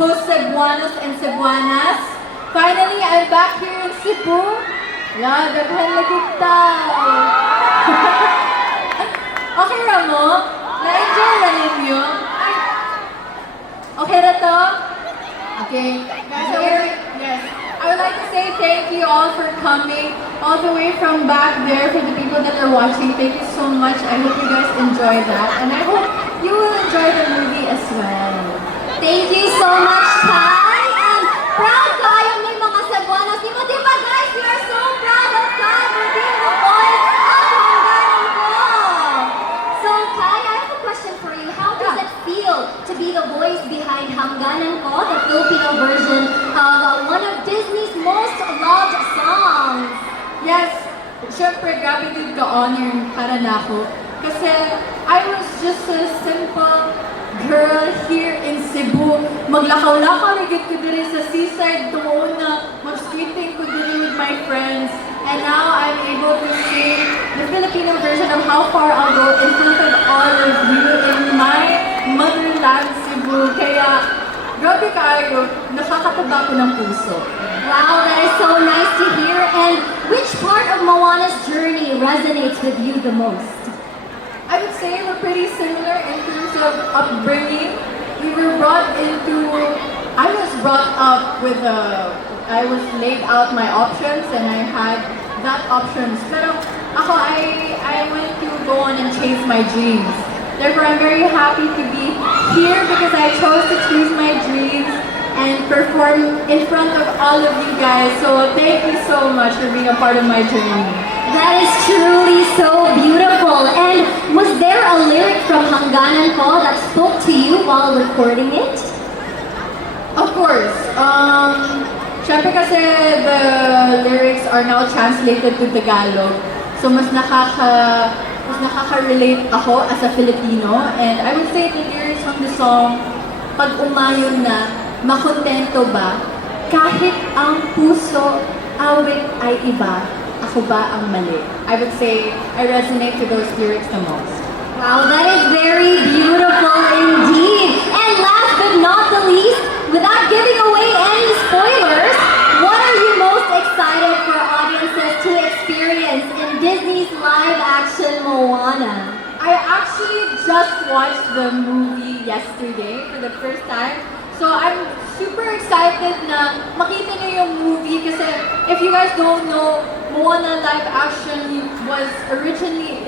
co-Cebuanos and Cebuanas. Finally, I'm back here in Cebu. Yeah, daghan lagi tao. Okay ra mo? Na-enjoy ra ninyo? Okay ra to? Okay. Guys, yes. I would like to say thank you all for coming all the way from back there for the people that are watching. Thank you so much. I hope you guys enjoy that. And I hope you will enjoy the movie as well. Thank you so much, Kai. And proud tayo may mga Cebuanos. Di ba guys? We are so proud of Kai for being the voice of Hangganan ko. So Kai, I have a question for you. How does it feel to be the voice behind Hangganan ko, the Filipino version of one of Disney's most loved songs? Yes, syempre, grabe din ka-honor para na ako. Kasi I was just a simple girl here in Cebu. Maglakaw-lakaw rigid ko din sa seaside doon na mag-skating ko din with my friends. And now I'm able to sing the Filipino version of How Far I'll Go in front of all of you in my motherland, Cebu. Kaya, grabe kaayo, nakakataba ko ng puso. Wow, that is so nice to hear. And which part of Moana's journey resonates with you the most? I would say we're pretty similar in terms of upbringing. We were brought into, I was brought up with I was laid out my options and I had that options. Pero ako, I went to go on and chase my dreams. Therefore, I'm very happy to be here because I chose to choose my dreams and perform in front of all of you guys. So thank you so much for being a part of my journey. That is truly so beautiful. And was there a lyric from Hangganan ko that spoke to you while recording it? Of course. Syempre kasi the lyrics are now translated to Tagalog. So mas nakaka-relate ako as a Filipino. And I would say the lyrics from the song, pag umayon na, makontento ba? Kahit ang puso, awit ay iba, ako ba ang mali? I would say I resonate to those lyrics the most. Wow, that is very beautiful indeed. And last but not the least, without giving away any spoilers, what are you most excited for audiences to experience in Disney's live-action Moana? I actually just watched the movie yesterday for the first time. So I'm super excited na makita niyo yung movie kasi if you guys don't know, Moana live action originally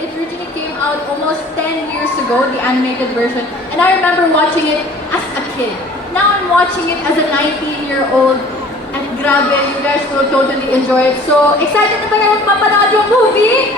came out almost 10 years ago, the animated version. And I remember watching it as a kid. Now I'm watching it as a 19-year-old. And grabe, you guys will totally enjoy it. So excited na ba kayo mapanood yung movie?